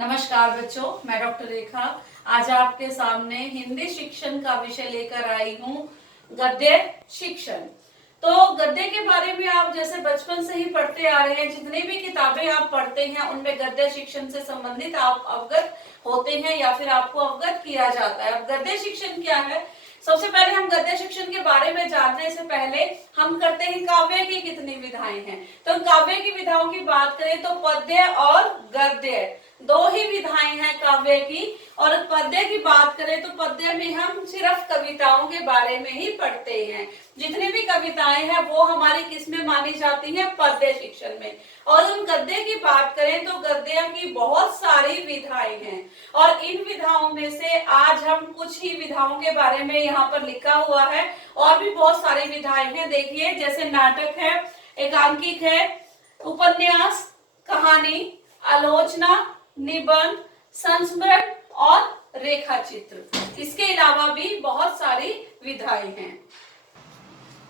नमस्कार बच्चों, मैं डॉक्टर रेखा आज आपके सामने हिंदी शिक्षण का विषय लेकर आई हूँ, गद्य शिक्षण। तो गद्य के बारे में आप जैसे बचपन से ही पढ़ते आ रहे हैं, जितनी भी किताबें आप पढ़ते हैं उनमें गद्य शिक्षण से संबंधित आप अवगत होते हैं या फिर आपको अवगत किया जाता है। अब गद्य शिक्षण क्या है, सबसे पहले हम गद्य शिक्षण के बारे में जानने से पहले हम करते हैं काव्य की कितनी विधाएं हैं। तो काव्य की विधाओं की बात करें तो पद्य और गद्य दो ही विधाएं हैं काव्य की। और पद्य की बात करें तो पद्य में हम सिर्फ कविताओं के बारे में ही पढ़ते हैं। जितनी भी कविताएं हैं वो हमारी किस में मानी जाती हैं, पद्य शिक्षण में। और हम गद्य की बात करें तो गद्य की बहुत सारी विधाएं हैं और इन विधाओं में से आज हम कुछ ही विधाओं के बारे में यहाँ पर लिखा हुआ है। और भी बहुत सारी विधाएं हैं, देखिए जैसे नाटक है, एकांकिक है, उपन्यास, कहानी, आलोचना, निबंध, संस्मरण और रेखा चित्र। इसके अलावा भी बहुत सारी विधाएं हैं।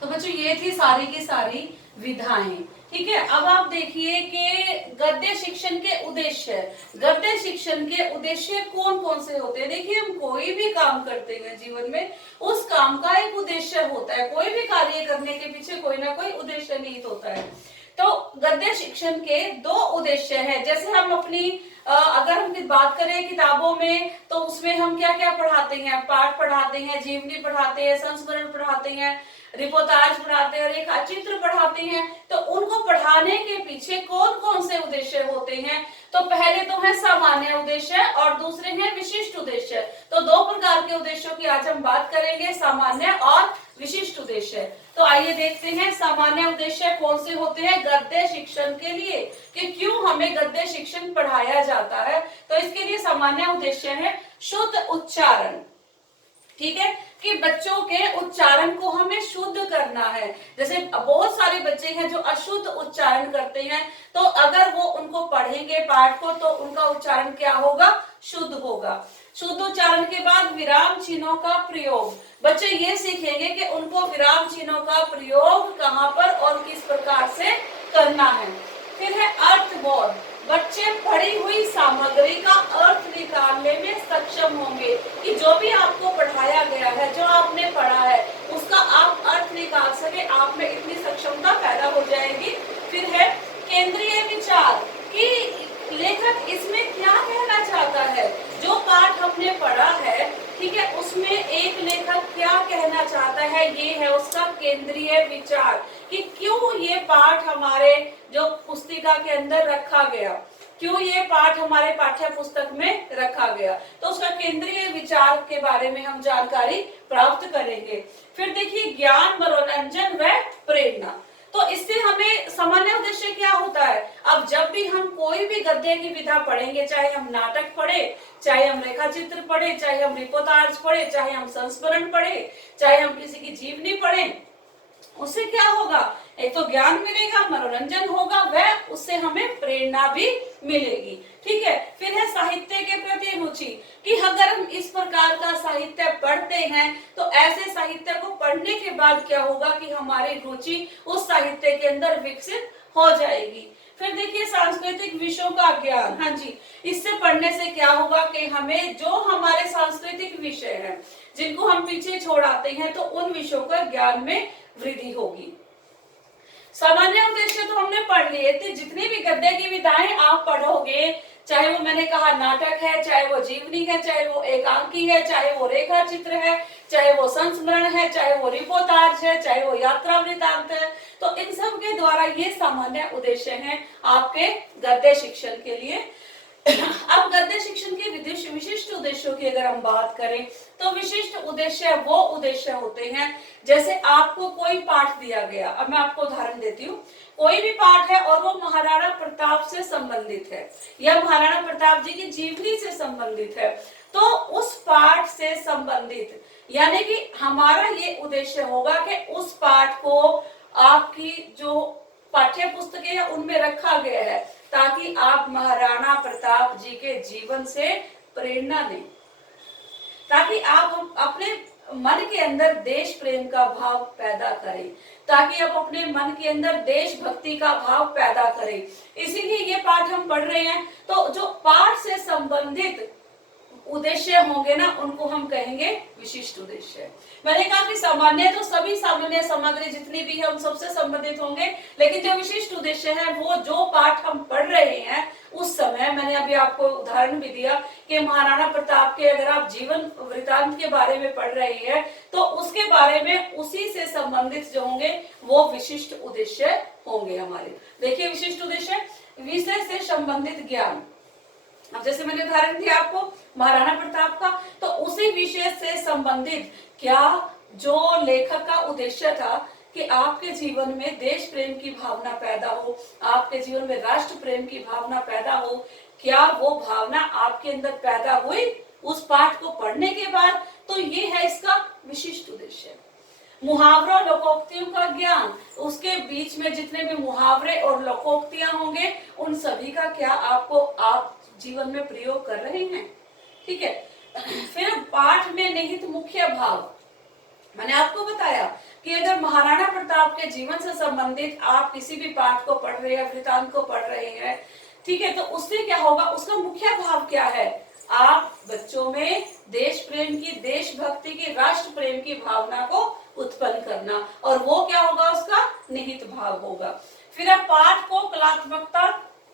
तो बच्चों ये थी सारी की सारी विधाएं, ठीक है। अब आप देखिए कि गद्य शिक्षण के उद्देश्य, गद्य शिक्षण के उद्देश्य कौन कौन से होते हैं। देखिए हम कोई भी काम करते हैं जीवन में, उस काम का एक उद्देश्य होता है। कोई भी कार्य करने के पीछे कोई ना कोई उद्देश्य निहित होता है। तो गद्य शिक्षण के दो उद्देश्य हैं। जैसे हम अपनी अगर हम बात करें किताबों में तो उसमें हम क्या क्या पढ़ाते हैं, पाठ पढ़ाते हैं, जीवनी पढ़ाते हैं, संस्मरण पढ़ाते हैं, रिपोर्टाज पढ़ाते हैं, रेखा चित्र पढ़ाते हैं। तो उनको पढ़ाने के पीछे कौन कौन से उद्देश्य होते हैं, तो पहले तो है सामान्य उद्देश्य और दूसरे हैं विशिष्ट उद्देश्य। तो दो प्रकार के उद्देश्यों की आज हम बात करेंगे, सामान्य और विशिष्ट उद्देश्य। तो आइए देखते हैं सामान्य उद्देश्य कौन से होते हैं गद्य शिक्षण के लिए, कि क्यों हमें गद्य शिक्षण पढ़ाया जाता है। तो इसके लिए सामान्य उद्देश्य है शुद्ध उच्चारण, ठीक है, कि बच्चों के उच्चारण को हमें शुद्ध करना है। जैसे बहुत सारे बच्चे हैं जो अशुद्ध उच्चारण करते हैं, तो अगर वो उनको पढ़ेंगे पाठ को तो उनका उच्चारण क्या होगा, शुद्ध होगा। शुद्ध उच्चारण के बाद विराम चिन्हों का प्रयोग, बच्चे ये सीखेंगे कि उनको विराम चिन्हों का प्रयोग कहाँ पर और किस प्रकार से करना है। फिर है अर्थबोध, बच्चे पढ़ी हुई सामग्री का अर्थ निकालने में सक्षम होंगे, कि जो भी आपको पढ़ाया गया है, जो आपने पढ़ा है उसका आप अर्थ निकाल सके, आप में इतनी सक्षमता पैदा हो जाएगी। फिर है केंद्रीय विचार, कि लेखक इसमें क्या कहना चाहता है। जो पाठ हमने पढ़ा है, ठीक है, उसमें एक लेखक क्या कहना चाहता है, ये है उसका केंद्रीय विचार, कि क्यों ये पाठ हमारे जो पुस्तिका के अंदर रखा गया, क्यों ये पाठ हमारे पाठ्य पुस्तक में रखा गया। तो उसका केंद्रीय विचार के बारे में हम जानकारी प्राप्त करेंगे। फिर देखिए ज्ञान, मनोरंजन व प्रेरणा। तो इससे हमें सामान्य उद्देश्य क्या होता है, अब जब भी हम कोई भी गद्य की विधा पढ़ेंगे, चाहे हम नाटक पढ़े, चाहे हम रेखा चित्र पढ़े, चाहे हम रिपोर्टाज पढ़े, चाहे हम संस्मरण पढ़े, चाहे हम किसी की जीवनी पढ़े, उससे क्या होगा, एक तो ज्ञान मिलेगा, मनोरंजन होगा, वह उससे हमें प्रेरणा भी मिलेगी, ठीक है। फिर है साहित्य के प्रति रुचि, कि अगर हम इस प्रकार का साहित्य पढ़ते हैं तो ऐसे साहित्य को पढ़ने के बाद क्या होगा कि हमारी रुचि उस साहित्य के अंदर विकसित हो जाएगी। फिर देखिए सांस्कृतिक विषयों का ज्ञान, हाँ जी, इससे पढ़ने से क्या होगा कि हमें जो हमारे सांस्कृतिक विषय हैं जिनको हम पीछे छोड़ आते हैं, तो उन विषयों का ज्ञान में वृद्धि होगी। सामान्य उद्देश्य तो हमने पढ़ लिए थे। जितनी भी गद्य की विधाएं आप पढ़ोगे, चाहे वो मैंने कहा नाटक है, चाहे वो जीवनी है, चाहे वो एकांकी है, चाहे वो रेखा चित्र है, चाहे वो संस्मरण है, चाहे वो रिपोर्टाज है, चाहे वो यात्रा वृत्तांत है, तो इन सब के द्वारा ये सामान्य उद्देश्य हैं आपके गद्य शिक्षण के लिए। अब गद्य शिक्षण के विशिष्ट उद्देश्यों की अगर हम बात करें तो विशिष्ट उद्देश्य वो उद्देश्य होते हैं, जैसे आपको कोई पाठ दिया गया। अब मैं आपको उदाहरण देती हूँ, कोई भी पाठ है और वो महाराणा प्रताप से संबंधित है या महाराणा प्रताप जी की जीवनी से संबंधित है, तो उस पाठ से संबंधित यानी कि हमारा ये उद्देश्य होगा कि उस पाठ को आपकी जो पाठ्य पुस्तकें हैं उनमें रखा गया है, ताकि आप महाराणा प्रताप जी के जीवन से प्रेरणा लें, ताकि आप अपने मन के अंदर देश प्रेम का भाव पैदा करें, ताकि आप अपने मन के अंदर देशभक्ति का भाव पैदा करें। इसीलिए ये पाठ हम पढ़ रहे हैं। तो जो पाठ से संबंधित उद्देश्य होंगे ना, उनको हम कहेंगे विशिष्ट उद्देश्य। मैंने कहा कि सामान्य तो सभी सामान्य सामग्री जितनी भी है उन सबसे संबंधित होंगे, लेकिन जो विशिष्ट उद्देश्य है वो जो पाठ हम पढ़ रहे हैं उस समय, मैंने अभी आपको उदाहरण भी दिया कि महाराणा प्रताप के अगर आप जीवन वृतांत के बारे में पढ़ रहे हैं तो उसके बारे में उसी से संबंधित जो होंगे वो विशिष्ट उद्देश्य होंगे हमारे। देखिए विशिष्ट उद्देश्य, विषय से संबंधित ज्ञान। अब जैसे मैंने उदाहरण दिया आपको महाराणा प्रताप का, तो उसी विषय से संबंधित क्या जो लेखक का उद्देश्य था कि आपके जीवन में देश प्रेम की भावना पैदा हो, आपके जीवन में राष्ट्र प्रेम की भावना पैदा हो, क्या वो भावना आपके अंदर पैदा हुई उस पाठ को पढ़ने के बाद? तो ये है इसका विशिष्ट उद्देश्य। मुहावरों लोकोक्तियों का ज्ञान, उसके बीच में जितने भी मुहावरे और लोकोक्तियां होंगे उन सभी का क्या आप जीवन में प्रयोग कर रहे हैं। ठीक है। फिर पाठ में निहित मुख्य भाव, मैंने आपको बताया कि अगर महाराणा प्रताप के जीवन से संबंधित आप किसी भी पाठ को पढ़ रहे हैं, वृतांत को पढ़ रहे हैं, ठीक है, तो उससे क्या होगा, उसका मुख्य भाव क्या है? आप बच्चों में देश प्रेम की, देशभक्ति की, राष्ट्र प्रेम की भावना को उत्पन्न करना, और वो क्या होगा, उसका निहित भाव होगा। फिर आप पाठ को कलात्मकता,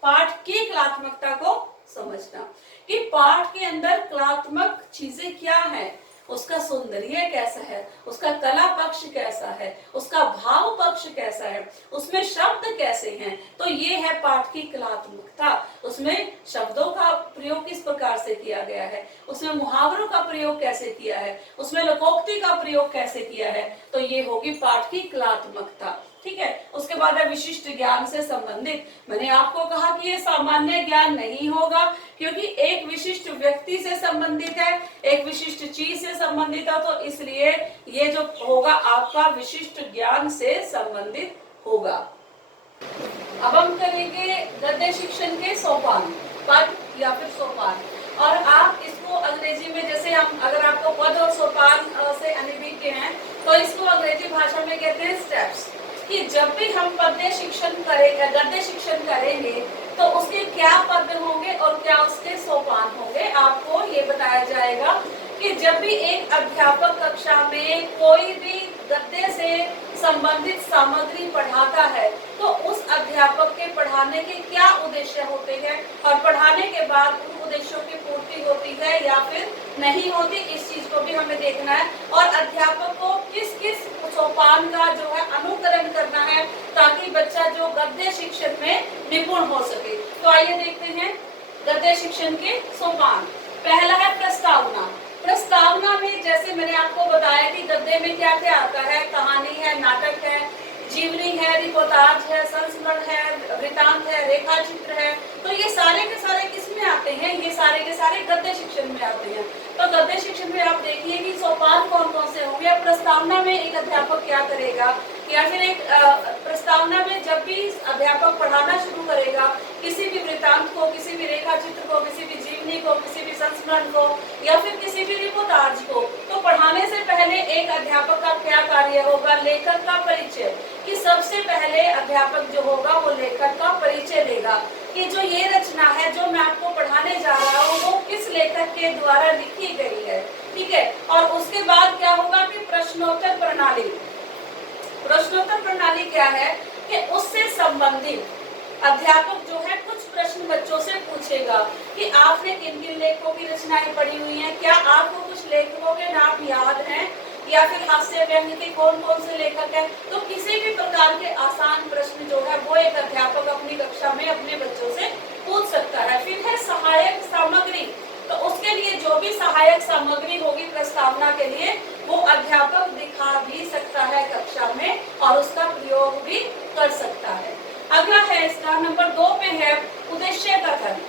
पाठ की कलात्मकता को समझना कि पाठ के अंदर कलात्मक चीजें क्या है, उसका सौंदर्य कैसा है, उसका कला पक्ष कैसा है, उसका भाव पक्ष कैसा है, उसमें शब्द कैसे हैं। तो ये है पाठ की कलात्मकता। उसमें शब्दों का प्रयोग किस प्रकार से किया गया है, उसमें मुहावरों का प्रयोग कैसे किया है, उसमें लोकोक्ति का प्रयोग कैसे किया है। तो ये होगी पाठ की कलात्मकता। ठीक है। उसके बाद है विशिष्ट ज्ञान से संबंधित। मैंने आपको कहा कि ये सामान्य ज्ञान नहीं होगा, क्योंकि एक विशिष्ट व्यक्ति से संबंधित है, एक विशिष्ट चीज से संबंधित है, तो इसलिए ये जो होगा आपका विशिष्ट ज्ञान से संबंधित होगा। अब हम करेंगे गद्य शिक्षण के सोपान, पद या फिर सोपान। और आप इसको अंग्रेजी में, जैसे हम अगर आपको पद और सोपान से अनभिज्ञ हैं तो इसको अंग्रेजी भाषा में कहते हैं स्टेप्स। कि जब भी हम गद्य शिक्षण करेंगे तो उसके क्या पद होंगे और क्या उसके सोपान होंगे, आपको ये बताया जाएगा। कि जब भी एक अध्यापक कक्षा में कोई भी गद्य से संबंधित सामग्री पढ़ाता है तो उस अध्यापक के पढ़ाने के क्या उद्देश्य होते हैं, और पढ़ाने के बाद उन उद्देश्यों की पूर्ति होती है या फिर नहीं होती, इस चीज को भी हमें देखना है। और अध्यापक को किस किस सोपान का जो है अनुकरण करना है ताकि बच्चा जो गद्य शिक्षण में निपुण हो सके। तो आइए देखते हैं गद्य शिक्षण के सोपान। पहला है प्रस्तावना। प्रस्तावना में जैसे मैंने आपको बताया कि गद्य में क्या क्या आता है, कहानी है, नाटक है, जीवनी है, रिपोर्टाज है, संस्मरण है, वृतांत है, रेखा चित्र है। तो ये सारे के सारे किसमें आते हैं, ये सारे के सारे गद्य शिक्षण में आते हैं। तो गद्य शिक्षण में आप देखिए कि सोपान कौन कौन से होंगे। प्रस्तावना में एक अध्यापक क्या करेगा, या फिर एक प्रस्तावना में जब भी अध्यापक पढ़ाना शुरू करेगा किसी भी वृतांत को, किसी भी रेखा चित्र को, किसी भी जीवनी को, किसी भी संस्मरण को या फिर किसी भी रिपोर्टाज को, तो पढ़ाने से पहले एक अध्यापक का क्या कार्य होगा, लेखक का परिचय। कि सबसे पहले अध्यापक जो होगा वो लेखक का परिचय देगा कि जो ये रचना है जो मैं आपको पढ़ाने जा रहा हूँ वो किस लेखक के द्वारा लिखी गई है। ठीक है। और उसके बाद क्या होगा कि प्रश्नोत्तर प्रणाली। प्रश्नोत्तर प्रणाली क्या है कि उससे संबंधित अध्यापक जो है कुछ प्रश्न बच्चों से पूछेगा कि आपने किन किन लेखकों की रचनाएं पढ़ी हुई हैं, क्या आपको कुछ लेखकों के नाम याद हैं, या फिर हास्य व्यंग्य के कौन कौन से लेखक हैं। तो किसी भी प्रकार के आसान प्रश्न जो है वो एक अध्यापक अपनी कक्षा में अपने बच्चों से पूछ सकता है। फिर है सहायक सामग्री। तो उसके लिए जो भी सहायक सामग्री होगी प्रस्तावना के लिए वो अध्यापक दिखा भी सकता है कक्षा में और उसका प्रयोग भी कर सकता है। अगला है इसका नंबर 2 पे है उद्देश्य कथन।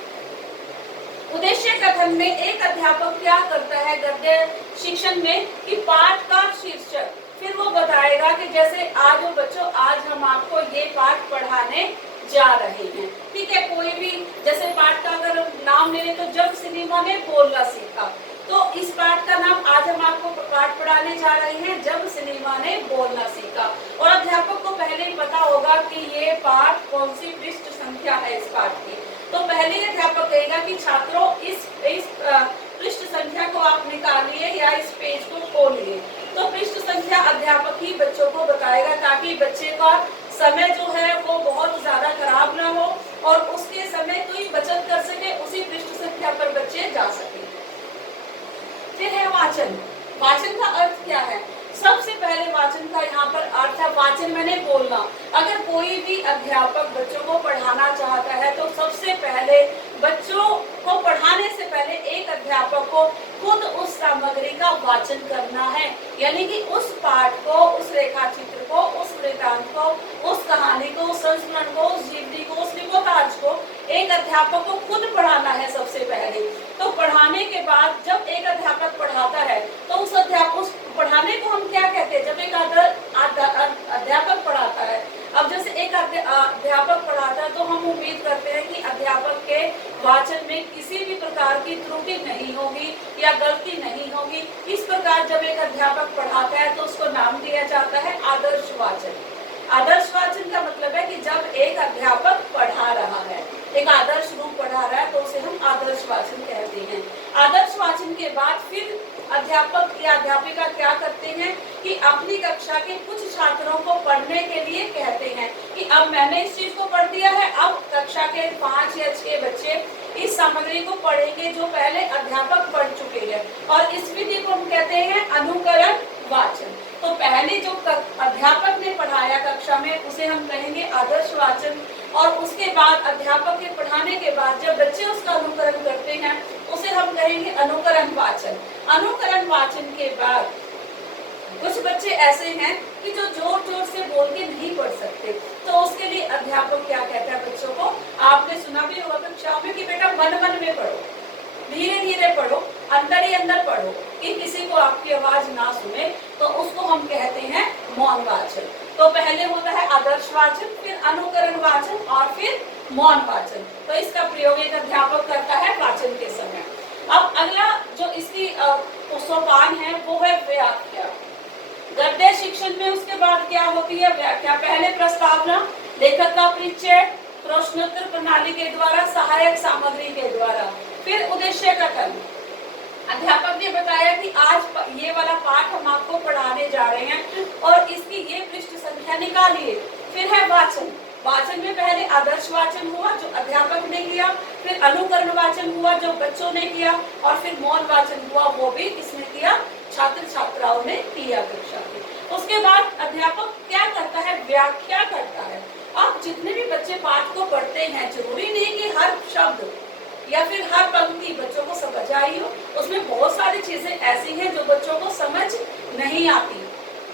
उद्देश्य कथन में एक अध्यापक क्या करता है गद्य शिक्षण में कि पाठ का शीर्षक, फिर वो बताएगा कि जैसे आज बच्चों आज हम आपको ये पाठ पढ़ाने जा रहे हैं। ठीक है। कोई भी जैसे पाठ का अगर नाम ले ले तो जब सिनेमा ने बोलना सीखा, तो इस पाठ का नाम आज हम आपको पाठ पढ़ाने जा रहे हैं, जब सिनेमा ने बोलना सीखा। और अध्यापक को पहले ही पता होगा कि ये पाठ कौन सी पृष्ठ संख्या है इस पाठ की। तो पहले ही अध्यापक कहेगा कि छात्रों इस पृष्ठ संख्या को आप निकालिए या इस पेज को खोलिए। तो पृष्ठ संख्या अध्यापक ही बच्चों को बताएगा, ताकि बच्चे का समय जो है वो बहुत ज्यादा खराब ना हो और उसके समय कोई बचत कर सके, उसी पृष्ठ संख्या पर बच्चे जा सके। फिर है वाचन। वाचन का अर्थ क्या है? सबसे पहले वाचन का यहाँ पर अर्थ है, वाचन मैंने बोलना। अगर कोई भी अध्यापक बच्चों को पढ़ाना चाहता है तो सबसे पहले बच्चों को पढ़ाने से पहले एक अध्यापक को खुद उस सामग्री का वाचन करना है, यानी कि उस पाठ को, उस रेखा चित्र को, उस वृत्तांत को, उस कहानी को, उस संस्मरण को, उस जीवनी को, उस रिपोर्टाज को एक अध्यापक को खुद पढ़ाना है सबसे पहले। तो पढ़ाने के बाद जब एक अध्यापक पढ़ाता है तो उस पढ़ाने को हम क्या कहते हैं? जब एक अध्यापक पढ़ाता है, अब जैसे एक अध्यापक पढ़ाता है तो हम उम्मीद करते हैं कि अध्यापक के वाचन में किसी भी प्रकार की त्रुटि नहीं होगी या गलती नहीं होगी। इस प्रकार जब एक अध्यापक पढ़ाता है तो उसको नाम दिया जाता है आदर्श वाचन। आदर्श वाचन का मतलब है कि जब एक अध्यापक पढ़ा रहा है, एक आदर्श रूप पढ़ा रहा है, तो उसे हम आदर्श वाचन कहते हैं। आदर्श वाचन के बाद फिर अध्यापक या अध्यापिका क्या करते हैं कि अपनी कक्षा के कुछ छात्रों को पढ़ने के लिए कहते हैं कि अब मैंने इस चीज को पढ़ दिया है, अब कक्षा के 5 या 6 बच्चे इस सामग्री को पढ़ेंगे जो पहले अध्यापक पढ़ चुके हैं। और इस विधि को हम कहते हैं अनुकरण वाचन। तो पहले जो अध्यापक ने पढ़ाया कक्षा में उसे हम कहेंगे आदर्श वाचन, और उसके बाद अध्यापक के पढ़ाने के बाद जब बच्चे उसका अनुकरण करते हैं उसे हम कहेंगे अनुकरण वाचन। अनुकरण वाचन के बाद कुछ बच्चे ऐसे हैं कि जो जोर जोर से बोल के नहीं पढ़ सकते, तो उसके लिए अध्यापक क्या कहता है बच्चों को? आपने सुना भी होगा कक्षाओं में कि बेटा मन मन में पढ़ो, धीरे धीरे पढ़ो, अंदर ही अंदर पढ़ो, कि किसी को आपकी आवाज ना सुने। तो उसको हम कहते हैं मौन वाचन। तो पहले होता है आदर्श वाचन, फिर अनुकरण वाचन और फिर मौन वाचन। तो इसका प्रयोग एक अध्यापक करता है वाचन के समय। अब अगला जो इसकी सोपान है वो है व्याख्या। गद्य शिक्षण में उसके बाद क्या होती है? व्याख्या। पहले प्रस्तावना, लेखक का परिचय, प्रश्नोत्तर प्रणाली के द्वारा, सहायक सामग्री के द्वारा, फिर उद्देश्य कथन। अध्यापक ने बताया कि आज ये वाला पाठ हम आपको पढ़ाने जा रहे हैं और इसकी ये पृष्ठ संख्या निकालिए। फिर है वाचन। वाचन में पहले आदर्श वाचन हुआ जो अध्यापक ने किया, फिर अनुकरण वाचन हुआ जो बच्चों ने किया, और फिर मौन वाचन हुआ, वो भी किसने किया? छात्र छात्राओं ने किया कक्षा में। उसके बाद अध्यापक क्या करता है? व्याख्या करता है। अब जितने भी बच्चे पाठ को पढ़ते हैं, जरूरी नहीं कि हर शब्द या फिर हर पंक्ति बच्चों को समझ आई हो, उसमें बहुत सारी चीजें ऐसी हैं जो बच्चों को समझ नहीं आती।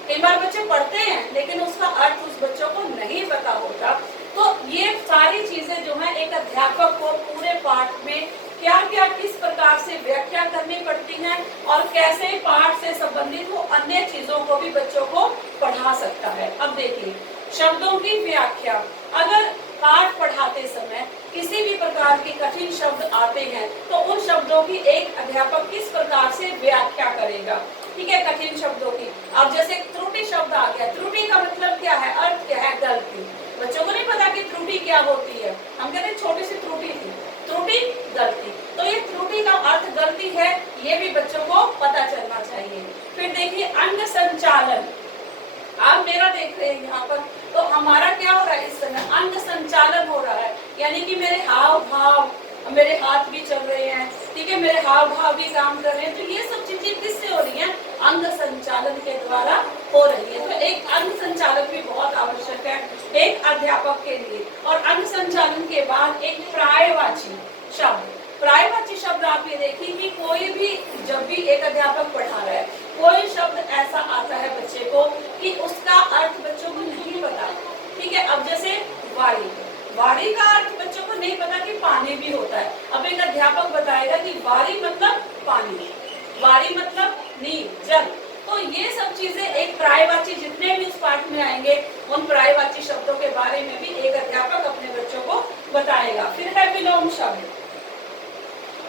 कई बार बच्चे पढ़ते हैं लेकिन उसका अर्थ उस बच्चों को नहीं पता होता। तो ये सारी चीजें जो है एक अध्यापक को पूरे पाठ में क्या क्या किस प्रकार से व्याख्या करनी पड़ती है और कैसे पाठ से संबंधित वो अन्य चीजों को भी बच्चों को पढ़ा सकता है। अब देखिए शब्दों की व्याख्या। अगर पाठ पढ़ाते समय किसी भी प्रकार के कठिन शब्द आते हैं तो उन शब्दों की एक अध्यापक किस प्रकार से व्याख्या करेगा? ठीक है, कठिन शब्दों की। अब जैसे त्रुटि शब्द आ गया, त्रुटि का मतलब क्या है? अर्थ क्या है? गलती। बच्चों को नहीं पता कि त्रुटि क्या होती है, हम कहते हैं छोटी सी त्रुटि थी, त्रुटि गलती। तो ये त्रुटि का अर्थ गलती है, ये भी बच्चों को पता चलना चाहिए। फिर देखिए अंग संचालन। आप मेरा देख रहे हैं यहाँ पर, तो हमारा क्या हो रहा है इस समय? अंग संचालन हो रहा है, यानी कि मेरे हाव भाव, मेरे हाथ भी चल रहे हैं, ठीक है, मेरे हाव भाव भी काम कर रहे हैं। तो ये सब चीजें किससे हो रही हैं? अंग संचालन के द्वारा हो रही है। तो एक अंग संचालन भी बहुत आवश्यक है एक अध्यापक के लिए। और अंग संचालन के बाद एक पर्यायवाची शब्द। पर्यायवाची शब्द आप ये देखिए कि कोई भी जब भी एक अध्यापक पढ़ा रहा है, कोई शब्द ऐसा आता है बच्चे को कि उसका अर्थ बच्चों को नहीं पता। ठीक है, अब जैसे वाड़ी, वाड़ी का अर्थ बच्चों को नहीं पता कि पानी भी होता है। अब एक अध्यापक बताएगा कि वाड़ी मतलब पानी, वाड़ी मतलब नीर, जल। तो ये सब चीजें एक पर्यायवाची जितने भी इस पाठ में आएंगे उन पर्यायवाची शब्दों के बारे में भी एक अध्यापक अपने बच्चों को बताएगा। फिर है विलोम शब्द।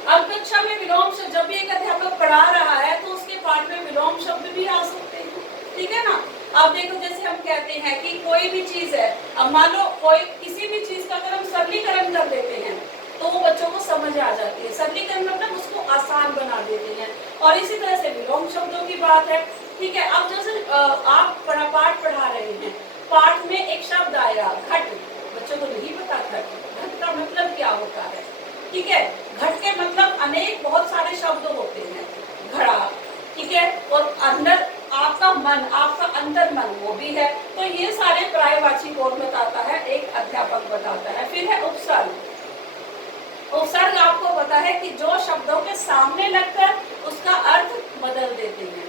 अब कक्षा में विलोम शब्द जब भी एक अध्यापक पढ़ा रहा है तो उसके पाठ में विलोम शब्द भी आ सकते हैं, ठीक है ना। अब देखो जैसे हम कहते हैं कि कोई भी चीज है, अब मान लो कोई किसी भी चीज का अगर हम सरलीकरण कर देते हैं तो वो बच्चों को समझ आ जाती है। सरलीकरण मतलब उसको आसान बना देते हैं। और इसी तरह से विलोम शब्दों की बात है, ठीक है। अब जैसे आप पाठ पढ़ा रहे हैं, पाठ में एक शब्द आया घट, बच्चों को नहीं पता घट का मतलब क्या होता है, ठीक है। घट के मतलब अनेक बहुत सारे शब्द होते हैं, घड़ा, ठीक है, और अंदर आपका मन, आपका अंतर मन वो भी है। तो ये सारे पर्यायवाची कौन बताता है, एक अध्यापक बताता है। फिर है उपसर्ग। उपसर्ग आपको पता है कि जो शब्दों के सामने लगकर उसका अर्थ बदल देते हैं,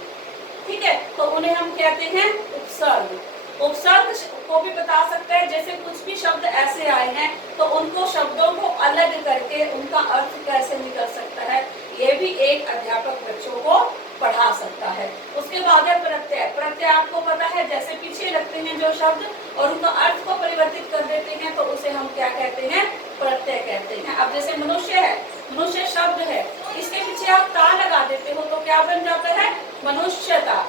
ठीक है, तो उन्हें हम कहते हैं उपसर्ग। उपसर्ग को भी बता सकते हैं, जैसे कुछ भी शब्द ऐसे आए हैं तो उनको शब्दों को अलग करके उनका अर्थ कैसे निकल सकता है, ये भी एक अध्यापक बच्चों को पढ़ा सकता है। उसके बाद है प्रत्यय। प्रत्यय आपको पता है जैसे पीछे लगते हैं जो शब्द और उनका अर्थ को परिवर्तित कर देते हैं तो उसे हम क्या कहते हैं, प्रत्यय कहते हैं। अब जैसे मनुष्य है, मनुष्य शब्द है, इसके पीछे आप ता लगा देते हो तो क्या बन जाता है, मनुष्यता,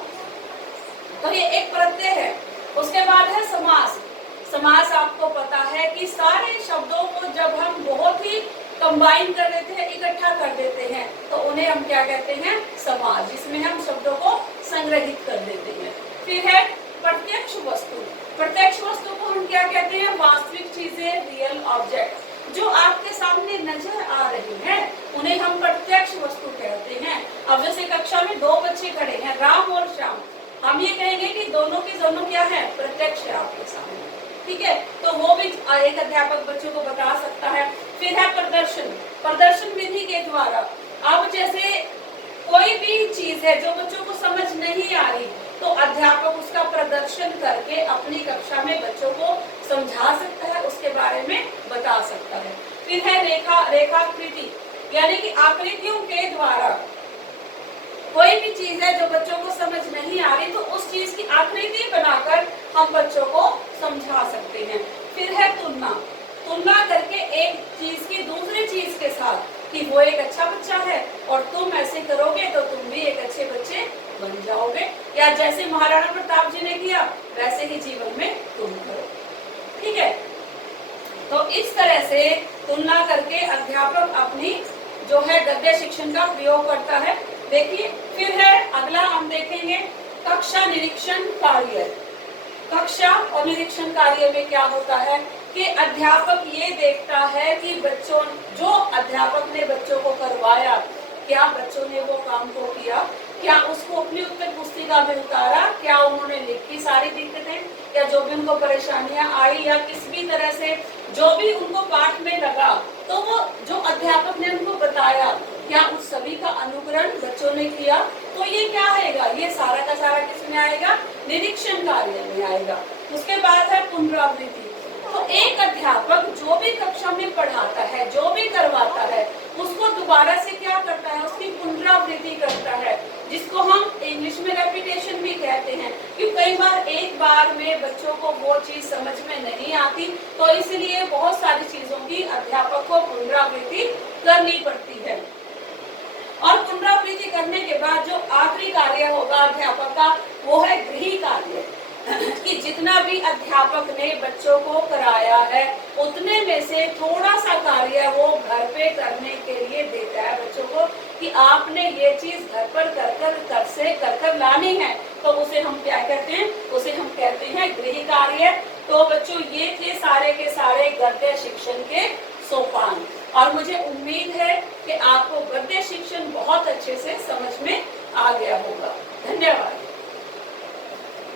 तो ये एक प्रत्यय है। उसके बाद है समास। समास आपको पता है कि सारे शब्दों को जब हम बहुत ही कंबाइन कर देते हैं, इकट्ठा कर देते हैं तो उन्हें हम क्या कहते हैं, समास, जिसमें हम शब्दों को संग्रहित कर देते हैं। फिर है प्रत्यक्ष वस्तु। प्रत्यक्ष वस्तु को हम क्या कहते हैं, वास्तविक चीजें, रियल ऑब्जेक्ट, जो आपके सामने नजर आ रही हैं उन्हें हम प्रत्यक्ष वस्तु कहते हैं। अब जैसे कक्षा में दो बच्चे खड़े हैं, राम और श्याम, हम ये कहेंगे कि दोनों के दोनों क्या है, प्रत्यक्ष है आपके सामने, ठीक है, तो वो भी एक अध्यापक बच्चों को बता सकता है। फिर है प्रदर्शन। प्रदर्शन विधि के द्वारा, अब जैसे कोई भी चीज है जो बच्चों को समझ नहीं आ रही तो अध्यापक उसका प्रदर्शन करके अपनी कक्षा में बच्चों को समझा सकता है, उसके बारे में बता सकता है। फिर है रेखाकृति, यानी कि आकृतियों के द्वारा कोई भी चीज है जो बच्चों को समझ नहीं आ रही तो उस चीज की आकृति बनाकर हम बच्चों को समझा सकते हैं। फिर है तुलना। तुलना करके एक चीज की दूसरी चीज के साथ कि वो एक अच्छा बच्चा है और तुम ऐसे करोगे तो तुम भी एक अच्छे बच्चे बन जाओगे, या जैसे महाराणा प्रताप जी ने किया वैसे ही जीवन में तुम करो, ठीक है। तो इस तरह से तुलना करके अध्यापक अपनी जो है गद्य शिक्षण का प्रयोग करता है। देखिए फिर है अगला हम देखेंगे कक्षा निरीक्षण कार्य। कक्षा और निरीक्षण कार्य में क्या होता है कि अध्यापक ये देखता है कि बच्चों, जो अध्यापक ने बच्चों को करवाया, क्या बच्चों ने वो काम को किया, क्या उसको अपनी उत्तर पुस्तिका में उतारा, क्या उन्होंने लिखी सारी दिक्कतें या जो भी उनको परेशानियां आई या किस भी तरह से जो भी उनको पाठ में लगा तो वो जो अध्यापक ने उनको बताया क्या उस सभी का अनुकरण बच्चों ने किया, तो ये क्या आएगा, ये सारा का सारा किसमें आएगा, निरीक्षण कार्य में आएगा। उसके बाद है पुनरावृत्ति। तो एक अध्यापक जो भी कक्षा में पढ़ाता है, जो भी करवाता है, उसको दोबारा से क्या करता है, उसकी पुनरावृत्ति करता है, जिसको हम इंग्लिश में रेपिटेशन भी कहते हैं। कि कई बार एक बार में बच्चों को वो चीज समझ में नहीं आती तो इसलिए बहुत सारी चीजों की अध्यापक को पुनरावृत्ति करनी पड़ती है। और पुनरावृत्ति करने के बाद जो आखिरी कार्य होगा अध्यापक का वो है गृह कार्य, कि जितना भी अध्यापक ने बच्चों को कराया है उतने में से थोड़ा सा कार्य वो घर पे करने के लिए देता है बच्चों को कि आपने ये चीज घर पर कर लानी है, तो उसे हम क्या कहते हैं, उसे हम कहते हैं गृह कार्य। तो बच्चों ये थे सारे के सारे गद्य शिक्षण के सोपान, और मुझे उम्मीद है कि आपको गद्य शिक्षण बहुत अच्छे से समझ में आ गया।